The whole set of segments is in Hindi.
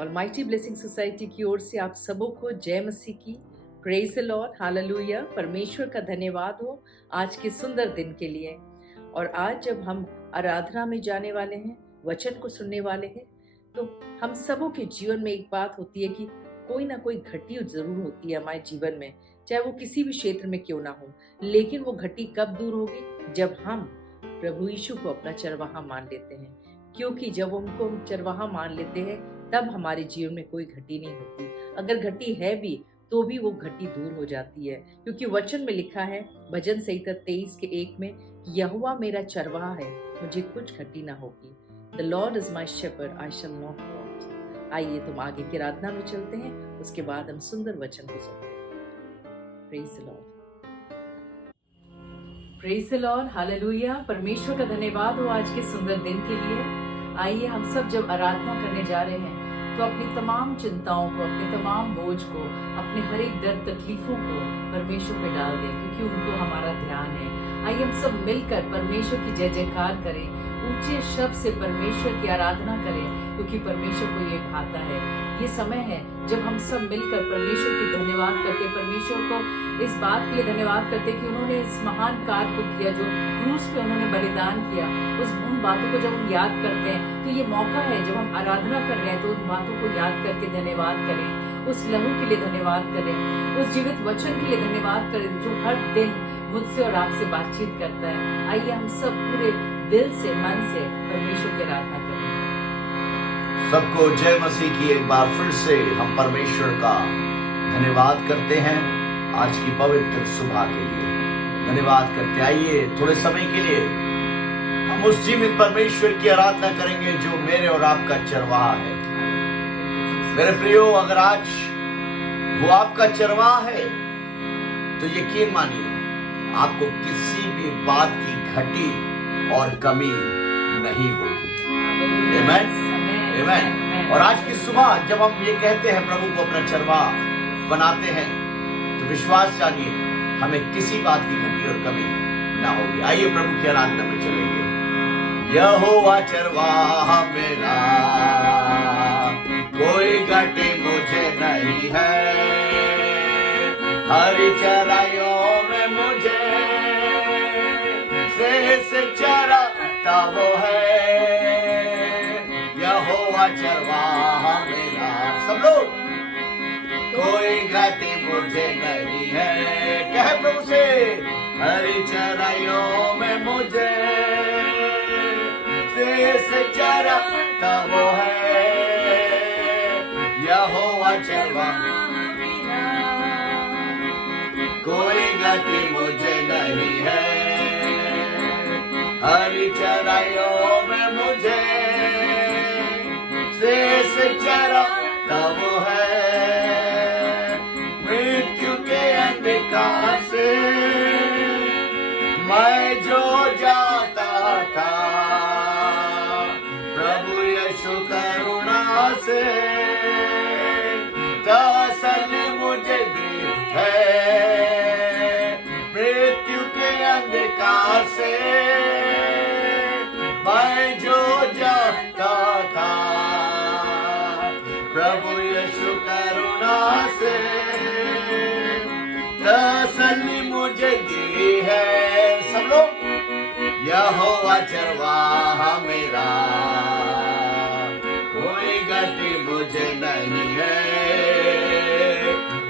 ऑलमाइटी ब्लेसिंग सोसाइटी की ओर से आप सबों को जय मसीह की। Praise the Lord, hallelujah. परमेश्वर का धन्यवाद हो आज के सुंदर दिन के लिए। और आज जब हम आराधना में जाने वाले हैं, वचन को सुनने वाले हैं, तो हम सबों के जीवन में एक बात होती है कि कोई ना कोई घटी जरूर होती है हमारे जीवन में, चाहे वो किसी भी क्षेत्र में क्यों ना हो। लेकिन वो घटी कब दूर होगी? जब हम प्रभु यीशु को अपना चरवाहा मान लेते हैं। क्योंकि जब उनको हम चरवाहा मान लेते हैं तब हमारे जीवन में कोई घटी नहीं होती। अगर घटी है भी तो भी वो घटी दूर हो जाती है, क्योंकि वचन में लिखा है भजन संहिता 23:1 में, यहोवा मेरा चरवाहा है, मुझे कुछ घटी ना होगी। The lord is my shepherd, I shall not want. आइए तुम आगे की आराधना में चलते हैं, उसके बाद हम सुंदर वचन को सुनते हैं। Praise the Lord, praise the Lord, hallelujah. परमेश्वर का धन्यवाद हो आज के सुंदर दिन के लिए। आइए हम सब जब आराधना करने जा रहे हैं तो अपनी तमाम चिंताओं को, अपने तमाम बोझ को, अपने हर एक दर्द तकलीफों को परमेश्वर पे डाल दें, क्योंकि उनको हमारा ध्यान है। आइए हम सब मिलकर परमेश्वर की जय जयकार करें, ऊंचे शब्द से परमेश्वर की आराधना करें, क्योंकि परमेश्वर को ये भाता है। ये समय है जब हम सब मिलकर परमेश्वर की धन्यवाद करते, परमेश्वर को इस बात के लिए धन्यवाद करते कि उन्होंने इस महान कार्य को किया, जो क्रूस पे उन्होंने बलिदान किया। उन बातों को जब हम याद करते हैं तो ये मौका है, जब हम आराधना कर रहे हैं तो उन बातों को याद करके धन्यवाद करें। उस लहू के लिए धन्यवाद करें, उस जीवित वचन के लिए धन्यवाद करें जो हर दिन मुझसे और आपसे बातचीत करता है। आइए हम सब पूरे दिल से, मन से परमेश्वर की आराधना करें। सबको जय मसीह की। एक बार फिर से हम परमेश्वर का धन्यवाद करते हैं आज की पवित्र सुबह के लिए। धन्यवाद करते आइए थोड़े समय के लिए हम उस जीवित परमेश्वर की आराधना करेंगे जो मेरे और आपका चरवाहा है। मेरे प्रियो, अगर आज वो आपका चरवाहा है तो यकीन मानिए आपको किसी भी बात की घटी और कमी नहीं होगी। आमीन, आमीन। और आज की सुबह जब हम ये कहते हैं प्रभु को अपना चरवाहा बनाते हैं, तो विश्वास जानिए हमें किसी बात की घटी और कमी ना होगी। आइए प्रभु की आराधना में चलेंगे। यहोवा चरवाहा मेरा, कोई घटी मुझे नहीं है, हरी चराइयों में मुझे से चराता वो है। यहोवा चरवाहा मेरा, सब लोग, कोई घटी मुझे नहीं है। कह प्रभु से, हरी चराइयों में मुझे से चराता वो है। यहोवा चरवाहा मेरा, कोई घटी मुझे नहीं है, हरी चराइयों में मुझे से चराता वो है। मृत्यु के अंधकार से मैं जो जाता था, प्रभु यीशु करुणा से दर्शन मुझे दी है। मृत्यु के अंधकार से मैं जो जाता था, प्रभु यीशु करुणा से तसल्ली मुझे दी है। सब लोग, यहोवा चरवाहा मेरा, कोई घटी मुझे नहीं है,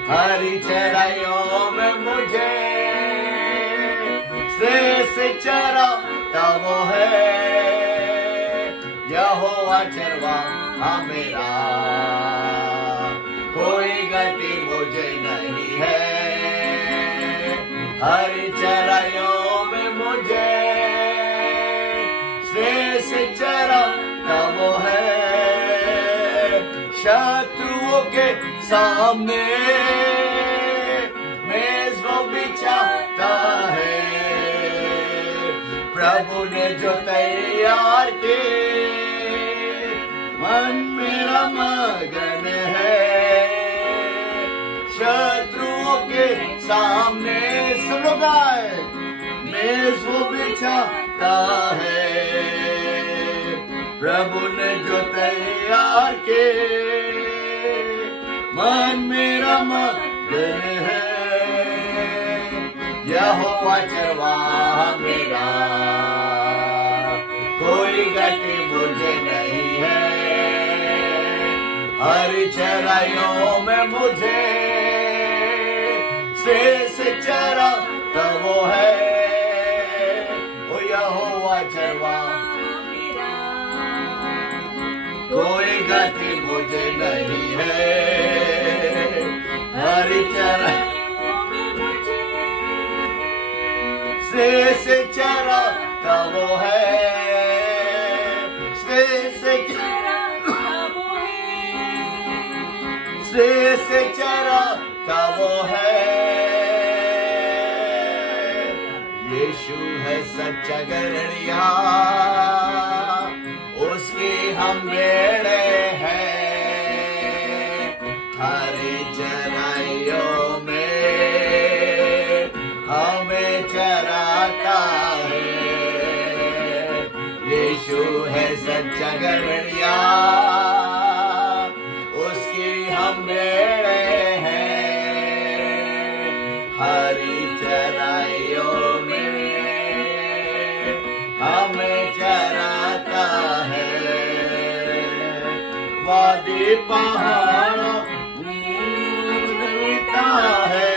हरी चराइयों में मुझे से चराता वो है। यहोवा चरवाहा मेरा, कोई घटी मुझे नहीं है, हरी चराइयों में मुझे से चराता वो है। शत्रुओं के सामने मेज वो बिछाता है, प्रभु ने जो तैयार की मन मेरा मगन है। शत्रुओं के सामने सुनो गाए, मेज वो बिछाता है, प्रभु ने जो तैयार के मन मेरा मगन है, यहोवा चरवाहा मेरा, कोई गति मुझे नहीं है, हरी चराइयों में मुझे से चराता वो है, ओ यहोवा चरवाहा मेरा, कोई गति मुझे नहीं है, हरी चराइयों में मुझे से चराता वो है, से चराता वो है। यीशु है सच्चा गड़रिया, उसकी हम बेड़े हैं, हरी चराइयों में हमें चराता है। यीशु है सच्चा गड़रिया, उसकी हम बेड़े हैं, हरी चराइयों में हमें चराता है। वादी पहाड़ों मिलता है,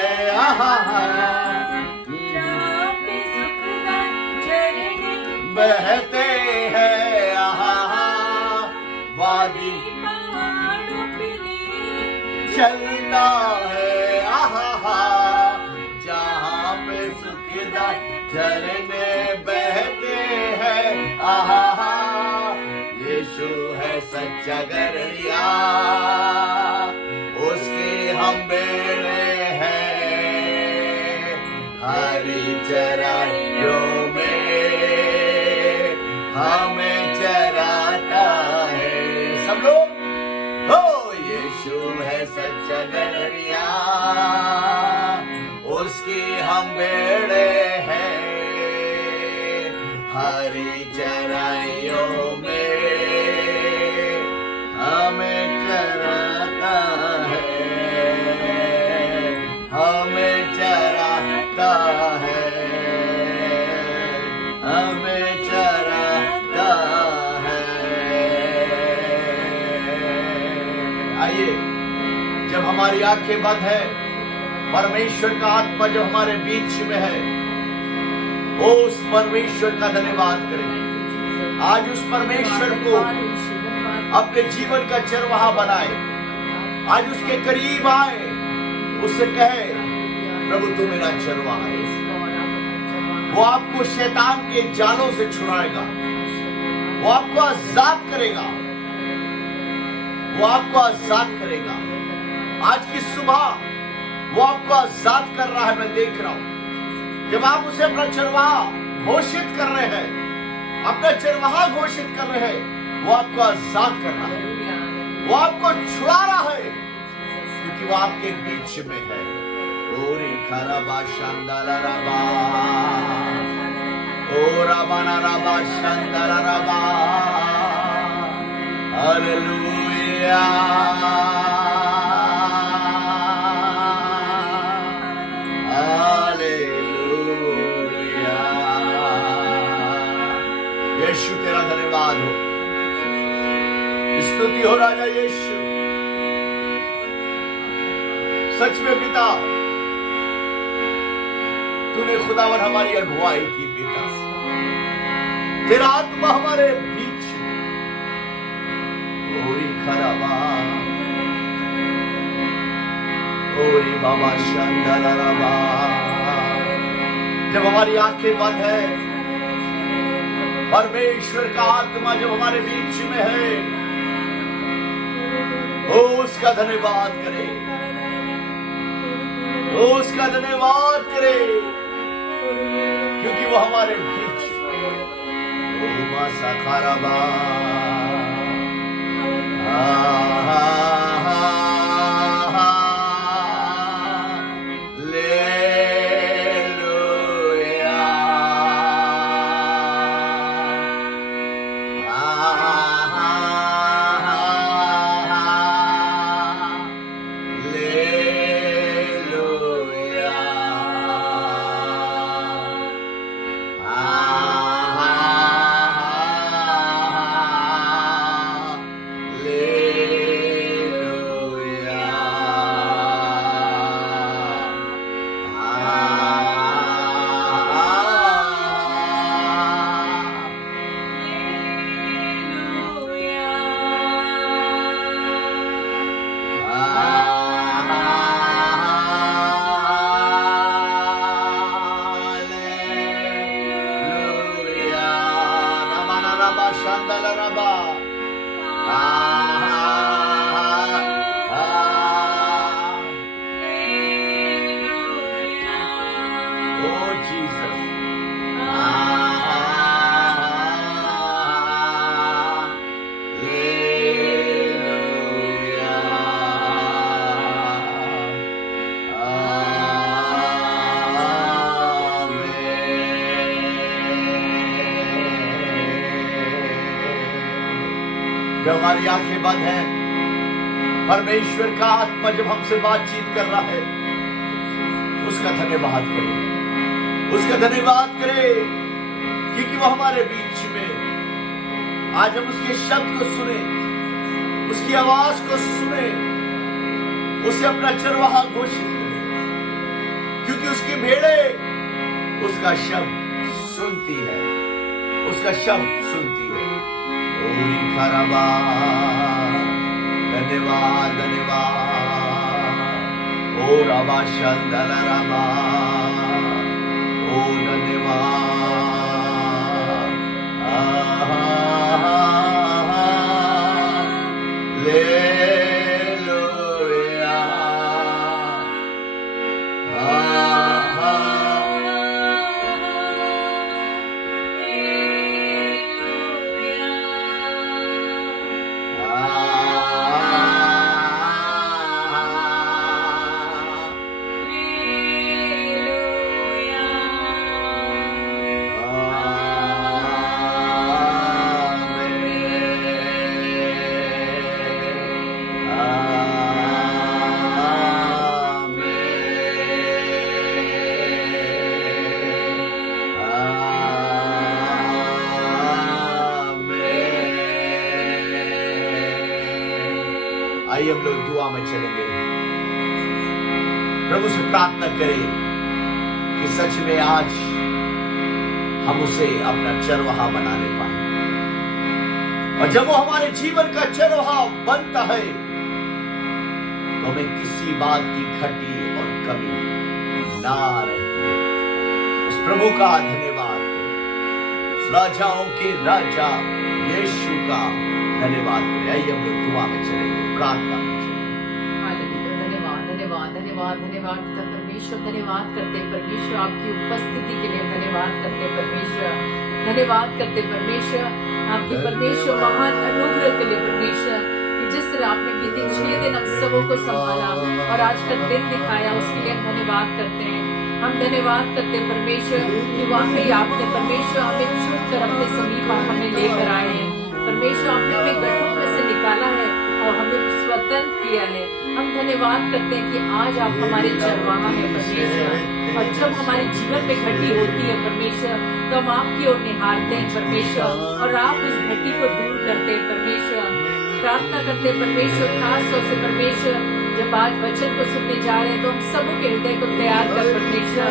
बहते हैं, वादी चलता है, जहाँ पे सुखदार झरने बहते हैं, यीशु है सच्चा गड़रिया, उसके हम बेड़े हैं, हरी चराइयों में हमें चराता है। सब लोग हो, यीशु है सच्चा गड़रिया, उसकी हम बेड़े हैं, हरी चराइयों में हमें चराता है, हमें चराता है, हमें चराता है। आइए, जब हमारी आंखें बंद है, परमेश्वर का आत्मा जो हमारे बीच में है, उस परमेश्वर का धन्यवाद करें। आज उस परमेश्वर को अपने जीवन का चरवाहा बनाए, आज उसके करीब आए, उससे कहे प्रभु तू मेरा चरवाहा है। वो आपको शैतान के जालों से छुड़ाएगा, वो आपको आजाद करेगा, वो आपको आजाद करेगा। आज की सुबह वो आपको आजाद कर रहा है, मैं देख रहा हूं। जब आप उसे अपना चरवाहा घोषित कर रहे हैं, अपना चरवाहा घोषित कर रहे हैं, वो आपको आजाद कर रहा है, वो आपको छुड़ा रहा है, क्योंकि वो आपके बीच में है। ओरे खराबा शांदाला रबा, ओ रबाना रबा शांदाला रबा, हालेलुया, यीशु तेरा धन्यवाद हो, स्तुति हो राजा यीशु। सच में पिता, तूने खुदावन हमारी अगुवाई की पिता, तेरा आत्मा हमारे बीच। ओरी खराबा, ओरी बाबा शांदाराबा। जब हमारी आंखें बंद है, परमेश्वर का आत्मा जब हमारे बीच में है, ओ उसका धन्यवाद करे, ओ उसका धन्यवाद करे, क्योंकि वो हमारे बीच ओ मासा खराबा। रबा शांदला रबा Oh Jesus. जब हमारी आंखें बंद हैं, परमेश्वर का आत्मा जब हमसे बातचीत कर रहा है, उसका धन्यवाद करें, उसका धन्यवाद करें, क्योंकि वो हमारे बीच में। आज हम उसके शब्द को सुने, उसकी आवाज को सुने, उसे अपना चरवाहा घोषित करें, क्योंकि उसकी भेड़ें उसका शब्द सुनती है, उसका शब्द सुनती है। ओरी खराबा, धन्यवाद धन्यवाद। ओ रबा शंदला रबा, ओ धन्यवाद। लेलुया। आइए हम लोग दुआ में चलेंगे, प्रभु से प्रार्थना करें कि सच में आज हम उसे अपना चरवाहा बनाने पाए, और जब वो हमारे जीवन का चरवाहा बनता है तो हमें किसी बात की घटी और कमी ना रहती है। उस प्रभु का धन्यवाद करें, उस राजाओं के राजा यीशु का धन्यवाद करें। आइए हम लोग दुआ में चलेंगे, प्रार्थना में चलेंगे। धन्यवाद धन्यवाद धन्यवाद धन्यवाद पिता परमेश्वर, धन्यवाद करते परमेश्वर, आपकी उपस्थिति के लिए धन्यवाद करते परमेश्वर, धन्यवाद करते परमेश्वर, आपकी परमेश्वर महान अनुग्रह के लिए परमेश्वर, कि जिस तरह आपने बीते 6 दिन हम सबों को संभाला और आज का दिन दिखाया, उसके लिए हम धन्यवाद करते हैं। हम धन्यवाद करते परमेश्वर कि वाकई आपने परमेश्वर हमें चुन कर अपने समीप हमें लेकर आए हैं परमेश्वर, आपने हमें गड्ढों में से निकाला है और हमें स्वतंत्र किया है। हम धन्यवाद करते हैं कि आज आप हमारे चरवाहा हैं परमेश्वर, और जब हमारे जीवन में घटी होती है परमेश्वर तो हम आपकी ओर निहारते हैं परमेश्वर, और आप उस घटी को दूर करते हैं परमेश्वर। प्रार्थना करते हैं परमेश्वर, खास तौर से परमेश्वर जब आज वचन को सुनने जा रहे हैं तो हम सबों के हृदय को तैयार कर परमेश्वर,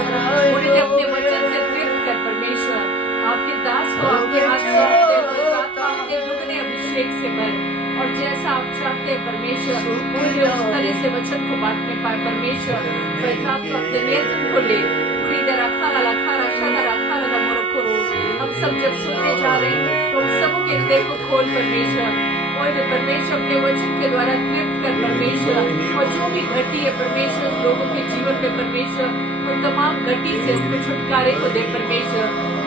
उन्हें अपने वचन से तृप्त कर परमेश्वर, आपके दास को आपके हाथ सौंपते हैं, आपके दुगने अभिषेक से भर, और जैसा आप चाहते हैं परमेश्वर उन्हें उस तरह से वचन को बांटने पाए परमेश्वर। प्रभात को अपने नियंत्रण को ले, पूरी तरह हम सब जब सुनने जा रहे हैं तो हम सबों के हृदय को खोल परमेश्वर, और परमेश्वर अपने वचन के द्वारा तृप्त कर परमेश्वर, और जो भी घटी है परमेश्वर लोगों के जीवन में परमेश्वर, उन तमाम घटी से उनके छुटकारे को दे परमेश्वर,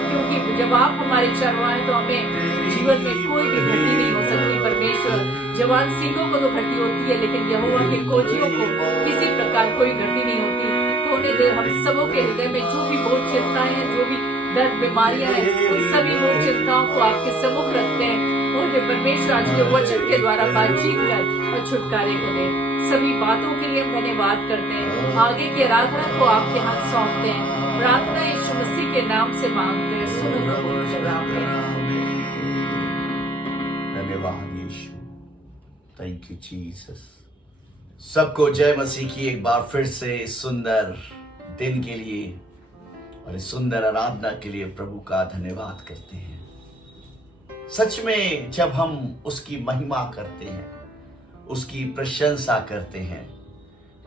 क्योंकि जब आप हमारे चरवाहे हैं तो हमें जीवन में कोई भी घटी नहीं हो सकती परमेश्वर। जवान सिंहों को तो घटी होती है, लेकिन यहोवा के खोजियों को किसी प्रकार कोई घटी नहीं होती। तो उन्हें हम सबों के हृदय में जो भी बोझ चिंताएं हैं, जो भी दर्द बीमारियां हैं, उन सभी बोझ चिंताओं को आपके सम्मुख रखते हैं। उन्हें परमेश्वर आज के वचन के द्वारा बातचीत कर और छुटकारे को दे। सभी बातों के लिए हम धन्यवाद करते हैं, आगे की आराधना को आपके हाथ सौंपते हैं। प्रार्थना यीशु मसीह के नाम से मांगते हैं, सुनो प्रभु जवाब दें। धन्यवाद यीशु, थैंक यू जीसस। सबको जय मसीह की एक बार फिर से सुंदर दिन के लिए और इस सुंदर आराधना के लिए प्रभु का धन्यवाद करते हैं। सच में जब हम उसकी महिमा करते हैं, उसकी प्रशंसा करते हैं,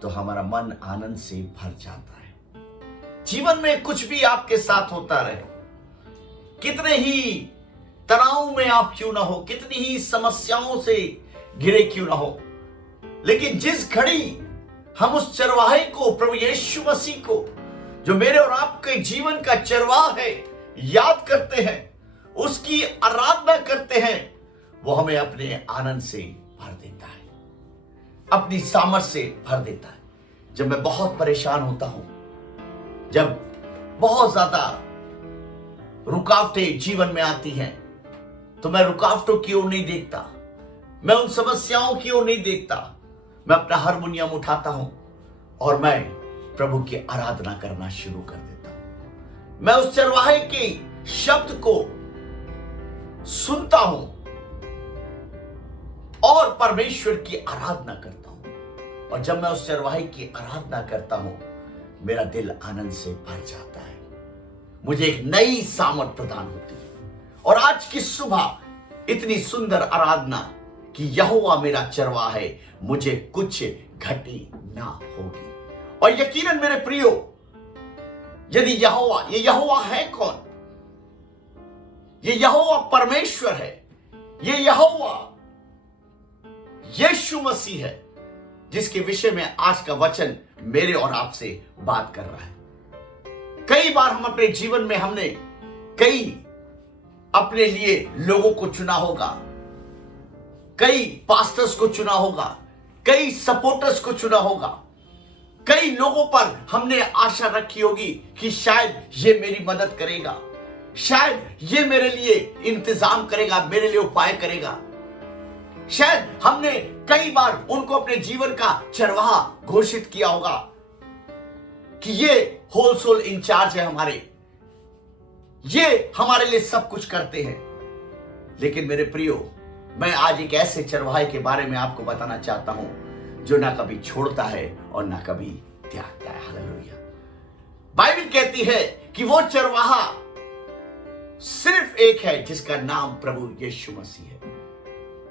तो हमारा मन आनंद से भर जाता है। जीवन में कुछ भी आपके साथ होता रहे, कितने ही तनाव में आप क्यों ना हो, कितनी ही समस्याओं से घिरे क्यों ना हो, लेकिन जिस घड़ी हम उस चरवाहे को, प्रभु यीशु मसीह को, जो मेरे और आपके जीवन का चरवाहा है, याद करते हैं, उसकी आराधना करते हैं, वो हमें अपने आनंद से भर देता है, अपनी सामर्थ से भर देता है। जब मैं बहुत परेशान होता हूं, जब बहुत ज्यादा रुकावटें जीवन में आती हैं, तो मैं रुकावटों की ओर नहीं देखता, मैं उन समस्याओं की ओर नहीं देखता। मैं अपना हारमोनियम उठाता हूं और मैं प्रभु की आराधना करना शुरू कर देता हूं। मैं उस चरवाहे के शब्द को सुनता हूं और परमेश्वर की आराधना करता हूं। और जब मैं उस चरवाहे की आराधना करता हूं, मेरा दिल आनंद से भर जाता है, मुझे एक नई सामर्थ प्रदान होती है। और आज की सुबह इतनी सुंदर आराधना कि यहोवा मेरा चरवाहा है, मुझे कुछ घटी ना होगी। और यकीनन मेरे प्रियो, यदि ये यहोवा है कौन? ये यहोवा परमेश्वर है, ये यहोवा यीशु मसीह है, जिसके विषय में आज का वचन मेरे और आपसे बात कर रहा है। कई बार हम अपने जीवन में हमने कई अपने लिए लोगों को चुना होगा, कई पास्टर्स को चुना होगा, कई सपोर्टर्स को चुना होगा, कई लोगों पर हमने आशा रखी होगी कि शायद ये मेरी मदद करेगा, शायद ये मेरे लिए इंतजाम करेगा, मेरे लिए उपाय करेगा। शायद हमने कई बार उनको अपने जीवन का चरवाहा घोषित किया होगा कि ये होल सोल इंचार्ज है हमारे, ये हमारे लिए सब कुछ करते हैं। लेकिन मेरे प्रियो, मैं आज एक ऐसे चरवाहे के बारे में आपको बताना चाहता हूं जो ना कभी छोड़ता है और ना कभी त्यागता है। हालेलुया। बाइबल कहती है कि वो चरवाहा सिर्फ एक है जिसका नाम प्रभु यीशु मसीह है।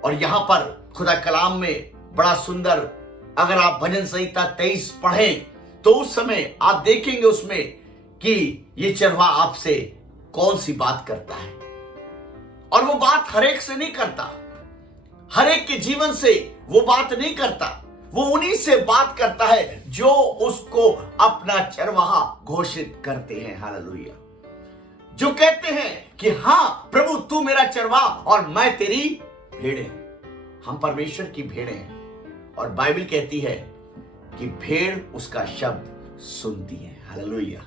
और यहां पर खुदा कलाम में बड़ा सुंदर, अगर आप भजन संहिता 23 पढ़ें तो उस समय आप देखेंगे उसमें कि ये चरवाहा आपसे कौन सी बात करता है। और वो बात हर एक से नहीं करता, हर एक के जीवन से वो बात नहीं करता, वो उन्हीं से बात करता है जो उसको अपना चरवाहा घोषित करते हैं। हालेलुया। जो कहते हैं कि हां प्रभु तू मेरा चरवाहा और मैं तेरी भेड़ है। हम परमेश्वर की भेड़ें हैं और बाइबल कहती है कि भेड़ उसका शब्द सुनती है। हालेलुया।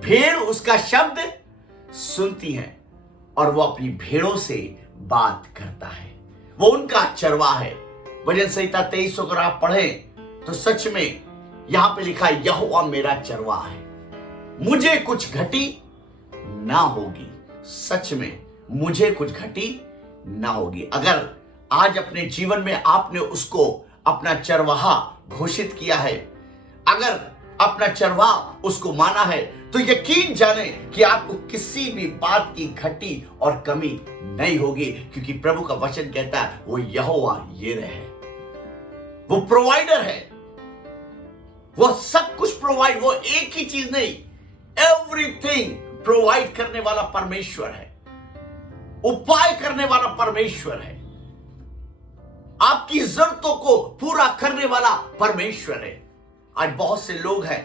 भेड़ उसका शब्द सुनती है और वो अपनी भेड़ों से बात करता है, वो उनका चरवाहा है। भजन संहिता 23 अगर आप पढ़ें तो सच में यहां पे लिखा है, यहोवा मेरा चरवाहा है, मुझे कुछ घटी ना होगी। सच में मुझे कुछ घटी ना होगी। अगर आज अपने जीवन में आपने उसको अपना चरवाहा घोषित किया है, अगर अपना चरवाहा उसको माना है, तो यकीन जाने कि आपको किसी भी बात की घटी और कमी नहीं होगी, क्योंकि प्रभु का वचन कहता है वो यहोवा यिरे है, वो प्रोवाइडर है, वो सब कुछ प्रोवाइड, वो एक ही चीज नहीं, एवरीथिंग प्रोवाइड करने वाला परमेश्वर है, उपाय करने वाला परमेश्वर है, आपकी जरूरतों को पूरा करने वाला परमेश्वर है। आज बहुत से लोग हैं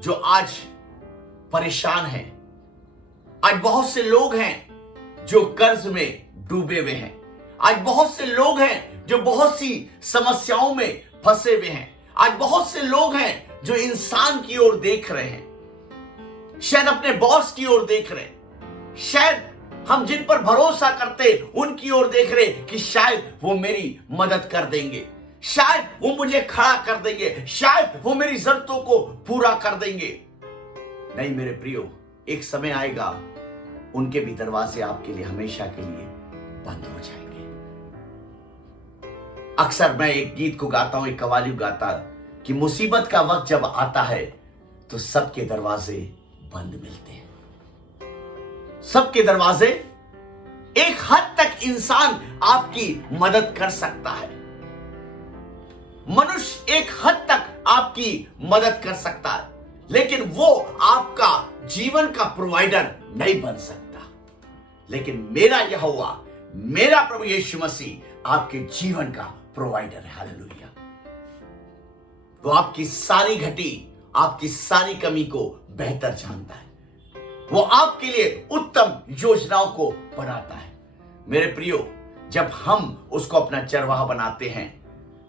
जो आज परेशान हैं, आज बहुत से लोग हैं जो कर्ज में डूबे हुए हैं, आज बहुत से लोग हैं जो बहुत सी समस्याओं में फंसे हुए हैं, आज बहुत से लोग हैं जो इंसान की ओर देख रहे हैं, शायद अपने बॉस की ओर देख रहे हैं, शायद हम जिन पर भरोसा करते उनकी ओर देख रहे कि शायद वो मेरी मदद कर देंगे, शायद वो मुझे खड़ा कर देंगे, शायद वो मेरी जरूरतों को पूरा कर देंगे। नहीं मेरे प्रियो, एक समय आएगा उनके भी दरवाजे आपके लिए हमेशा के लिए बंद हो जाएंगे। अक्सर मैं एक गीत को गाता हूं, एक कव्वाली गाता कि मुसीबत का वक्त जब आता है तो सबके दरवाजे बंद मिलते हैं। सबके दरवाजे, एक हद तक इंसान आपकी मदद कर सकता है, मनुष्य एक हद तक आपकी मदद कर सकता है, लेकिन वो आपका जीवन का प्रोवाइडर नहीं बन सकता। लेकिन मेरा यहोवा, मेरा प्रभु यीशु मसीह आपके जीवन का प्रोवाइडर है। हालेलुया। वो आपकी सारी घटी, आपकी सारी कमी को बेहतर जानता है। वो आपके लिए उत्तम योजनाओं को बनाता है। मेरे प्रियो, जब हम उसको अपना चरवाहा बनाते हैं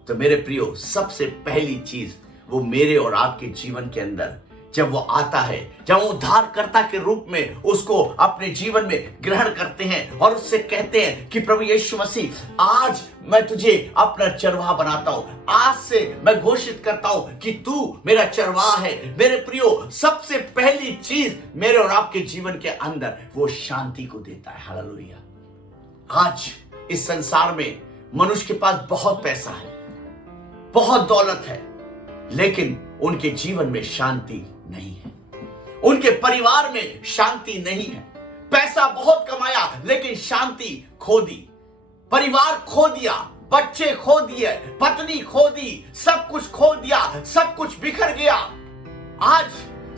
तो मेरे प्रियो, सबसे पहली चीज वो मेरे और आपके जीवन के अंदर जब वो आता है, जब वो उद्धारकर्ता के रूप में उसको अपने जीवन में ग्रहण करते हैं और उससे कहते हैं कि प्रभु यीशु मसीह, आज मैं तुझे अपना चरवाहा बनाता हूं, आज से मैं घोषित करता हूं कि तू मेरा चरवाहा है। मेरे प्रियो, सबसे पहली चीज मेरे और आपके जीवन के अंदर वो शांति को देता है। हालेलुया। आज इस संसार में मनुष्य के पास बहुत पैसा है, बहुत दौलत है, लेकिन उनके जीवन में शांति नहीं है, उनके परिवार में शांति नहीं है। पैसा बहुत कमाया लेकिन शांति खो दी, परिवार खो दिया, बच्चे खो दिए, पत्नी खो दी, सब कुछ खो दिया, सब कुछ बिखर गया। आज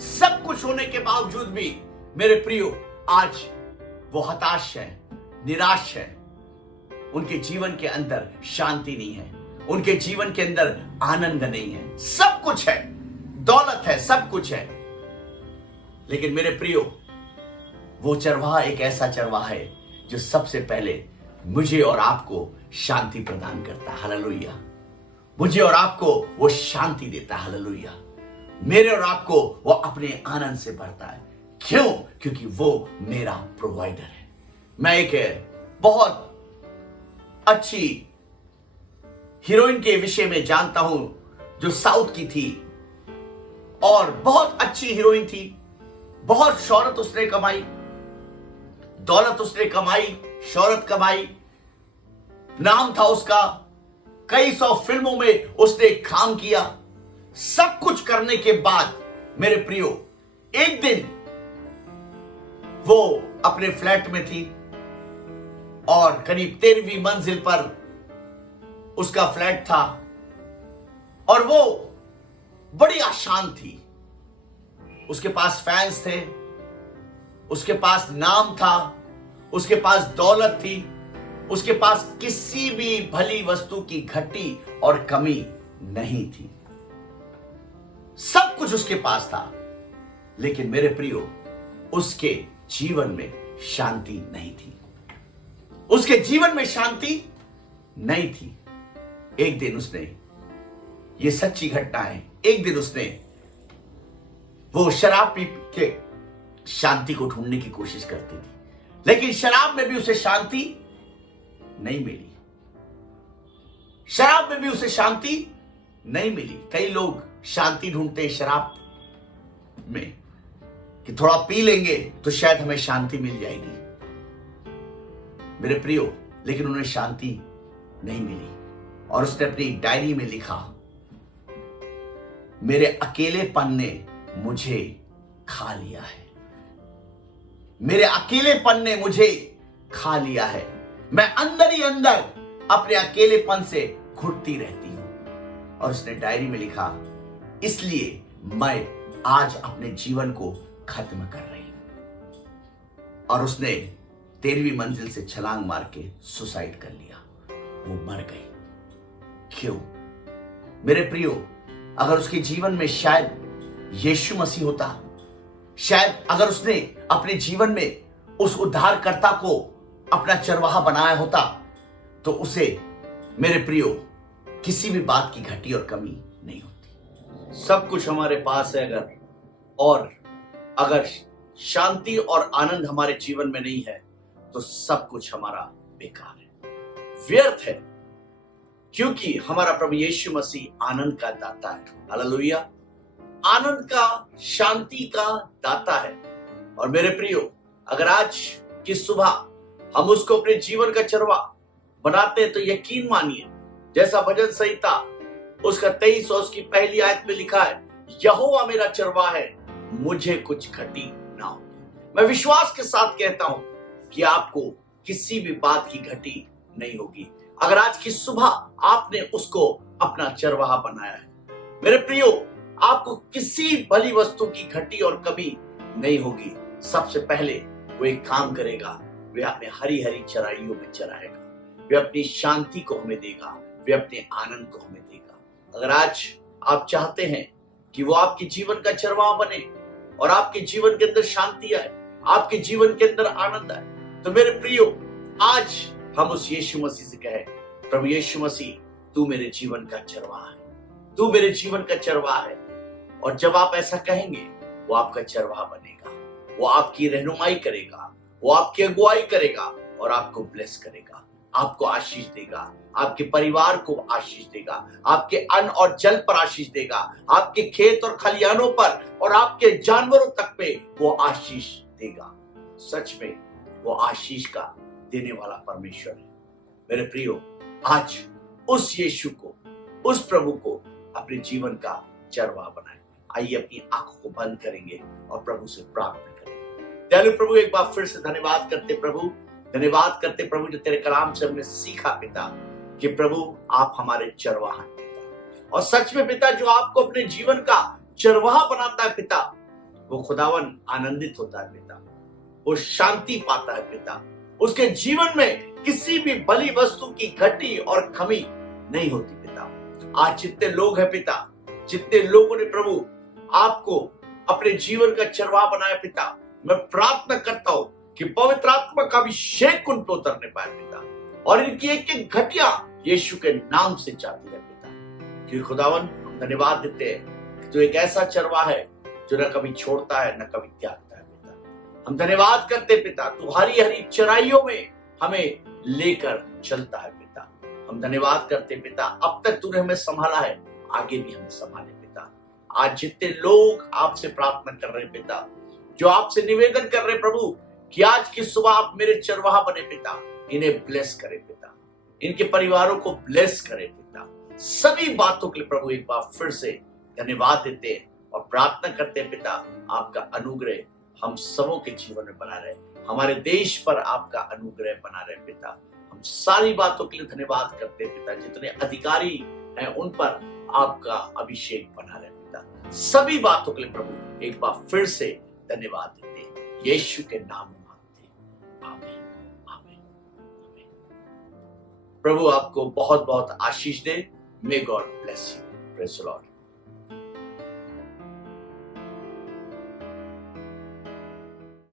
सब कुछ होने के बावजूद भी मेरे प्रियो, आज वो हताश है, निराश है। उनके जीवन के अंदर शांति नहीं है, उनके जीवन के अंदर आनंद नहीं है। सब कुछ है, दौलत है, सब कुछ है, लेकिन मेरे प्रियो, वो चरवाहा एक ऐसा चरवाहा है जो सबसे पहले मुझे और आपको शांति प्रदान करता है। हालेलुया। मुझे और आपको वो शांति देता है। हालेलुया। मेरे और आपको वो अपने आनंद से भरता है। क्यों? क्योंकि वो मेरा प्रोवाइडर है। मैं एक बहुत अच्छी हीरोइन के विषय में जानता हूं जो साउथ की थी और बहुत अच्छी हीरोइन थी। बहुत शोहरत उसने कमाई, दौलत उसने कमाई, शोहरत कमाई, नाम था उसका, कई सौ फिल्मों में उसने काम किया। सब कुछ करने के बाद मेरे प्रियो, एक दिन वो अपने फ्लैट में थी और करीब 13वीं मंजिल पर उसका फ्लैट था और वो बड़ी आशान थी। उसके पास फैंस थे, उसके पास नाम था, उसके पास दौलत थी, उसके पास किसी भी भली वस्तु की घटी और कमी नहीं थी। सब कुछ उसके पास था, लेकिन मेरे प्रियो, उसके जीवन में शांति नहीं थी। उसके जीवन में शांति नहीं थी। एक दिन उसने, ये सच्ची घटना है, एक दिन उसने वो शराब पी के शांति को ढूंढने की कोशिश करती थी, लेकिन शराब में भी उसे शांति नहीं मिली। शराब में भी उसे शांति नहीं मिली। कई लोग शांति ढूंढते हैं शराब में कि थोड़ा पी लेंगे तो शायद हमें शांति मिल जाएगी। मेरे प्रियो, लेकिन उन्हें शांति नहीं मिली और उसने अपनी डायरी में लिखा, मेरे अकेलेपन ने मुझे खा लिया है, मेरे अकेलेपन ने मुझे खा लिया है। मैं अंदर ही अंदर अपने अकेलेपन से घुटती रहती हूं। और उसने डायरी में लिखा, इसलिए मैं आज अपने जीवन को खत्म कर रही हूं। और उसने 13वीं मंजिल से छलांग मार के सुसाइड कर लिया। वो मर गई। क्यों? मेरे प्रियो, अगर उसके जीवन में शायद यीशु मसीह होता, शायद अगर उसने अपने जीवन में उस उद्धारकर्ता को अपना चरवाहा बनाया होता, तो उसे, मेरे प्रियो, किसी भी बात की घटी और कमी नहीं होती। सब कुछ हमारे पास है अगर शांति और आनंद हमारे जीवन में नहीं है तो सब कुछ हमारा बेकार है, व्यर्थ है, क्योंकि हमारा प्रभु यीशु मसीह आनंद का दाता है। हालेलुया। आनंद का, शांति का दाता है। और मेरे प्रियो, अगर आज की सुबह हम उसको अपने जीवन का चरवा बनाते हैं तो यकीन मानिए, जैसा भजन संहिता उसका 23 और उसकी पहली आयत में लिखा है, यहोवा मेरा चरवा है, मुझे कुछ घटी ना हो। मैं विश्वास के साथ कहता हूं कि आपको किसी भी बात की घटी नहीं होगी अगर आज की सुबह आपने उसको अपना चरवाहा बनाया है। मेरे प्रियो, आपको किसी भली वस्तु की घटी और कमी नहीं होगी। सबसे पहले वो एक काम करेगा, वे हमें हरी हरी चराइयों में चराएगा, वे अपनी शांति को हमें देगा, वे अपने आनंद को हमें देगा। अगर आज आप चाहते हैं कि वो आपके जीवन का चरवाहा बने और आपके जीवन के अंदर शांति आए, आपके जीवन के अंदर आनंद आए, तो मेरे प्रियो, आज हम उस यीशु मसीह से कहें, प्रभु यीशु मसीह, तू मेरे जीवन का चरवाहा है, तू मेरे जीवन का चरवाहा है। और जब आप ऐसा कहेंगे, वो आपका चरवाहा बनेगा, वो आपकी रहनुमाई करेगा, वो आपकी अगुवाई करेगा और आपको ब्लेस करेगा, आपको आशीष देगा, आपके परिवार को आशीष देगा, आपके अन्न और जल पर आशीष देगा, आपके खेत और खलिहानों पर और आपके जानवरों तक पे वो आशीष देगा। सच में वो आशीष का देने वाला परमेश्वर है। मेरे प्रियो, आज उस यीशु को, उस प्रभु को अपने जीवन का चरवाहा बनाए। आइए अपनी आंखों को बंद करेंगे और प्रभु से प्रार्थना करेंगे। दयालु प्रभु, एक बार फिर से धन्यवाद करते प्रभु, धन्यवाद करते प्रभु, जो तेरे कलाम से हमने सीखा पिता कि प्रभु आप हमारे चरवाहा हैं पिता। और सच में पिता, जो आपको अपने जीवन का चरवाहा बनाता है पिता, वो खुदावन आनंदित होता है पिता, वो शांति पाता है पिता, उसके जीवन में किसी भी भली वस्तु की घटी और कमी नहीं होती पिता। आज जितने लोग हैं पिता, जितने लोगों ने प्रभु आपको अपने जीवन का चरवाहा बनाया पिता, मैं प्रार्थना करता हूं कि पवित्र आत्मा का अभिषेक उन पर उतरने पाए पिता, और इनकी एक एक घटिया यीशु के नाम से जाती रहे पिता। क्योंकि खुदावन, हम धन्यवाद देते हैं कि तू एक ऐसा चरवाहा है जो न कभी छोड़ता है, न कभी त्यागता है पिता। हम धन्यवाद करते पिता, तू हरी हरी चराइयों में हमें लेकर चलता है पिता। हम धन्यवाद करते पिता, अब तक तूने हमें संभाला है, आगे भी हमें संभाले पिता। आज जितने लोग आपसे प्रार्थना कर रहे पिता, जो आपसे निवेदन कर रहे प्रभु कि आज की सुबह आप मेरे चरवाहा बने पिता, इन्हें ब्लेस करें पिता, इनके परिवारों को ब्लेस करें पिता। सभी बातों के लिए प्रभु एक बार फिर से धन्यवाद देते हैं और प्रार्थना करते हैं पिता, आपका अनुग्रह हम सबों के जीवन में बना रहे, हमारे देश पर आपका अनुग्रह बना रहे पिता। हम सारी बातों के लिए धन्यवाद करते हैं पिता, जितने अधिकारी हैं उन पर आपका अभिषेक बना रहे पिता। सभी बातों के लिए प्रभु एक बार फिर से धन्यवाद देते हैं, यीशु के नाम में मांगते हैं, आमीन, आमीन, आमीन। प्रभु आपको बहुत बहुत आशीष दे। May God bless you. Praise the Lord.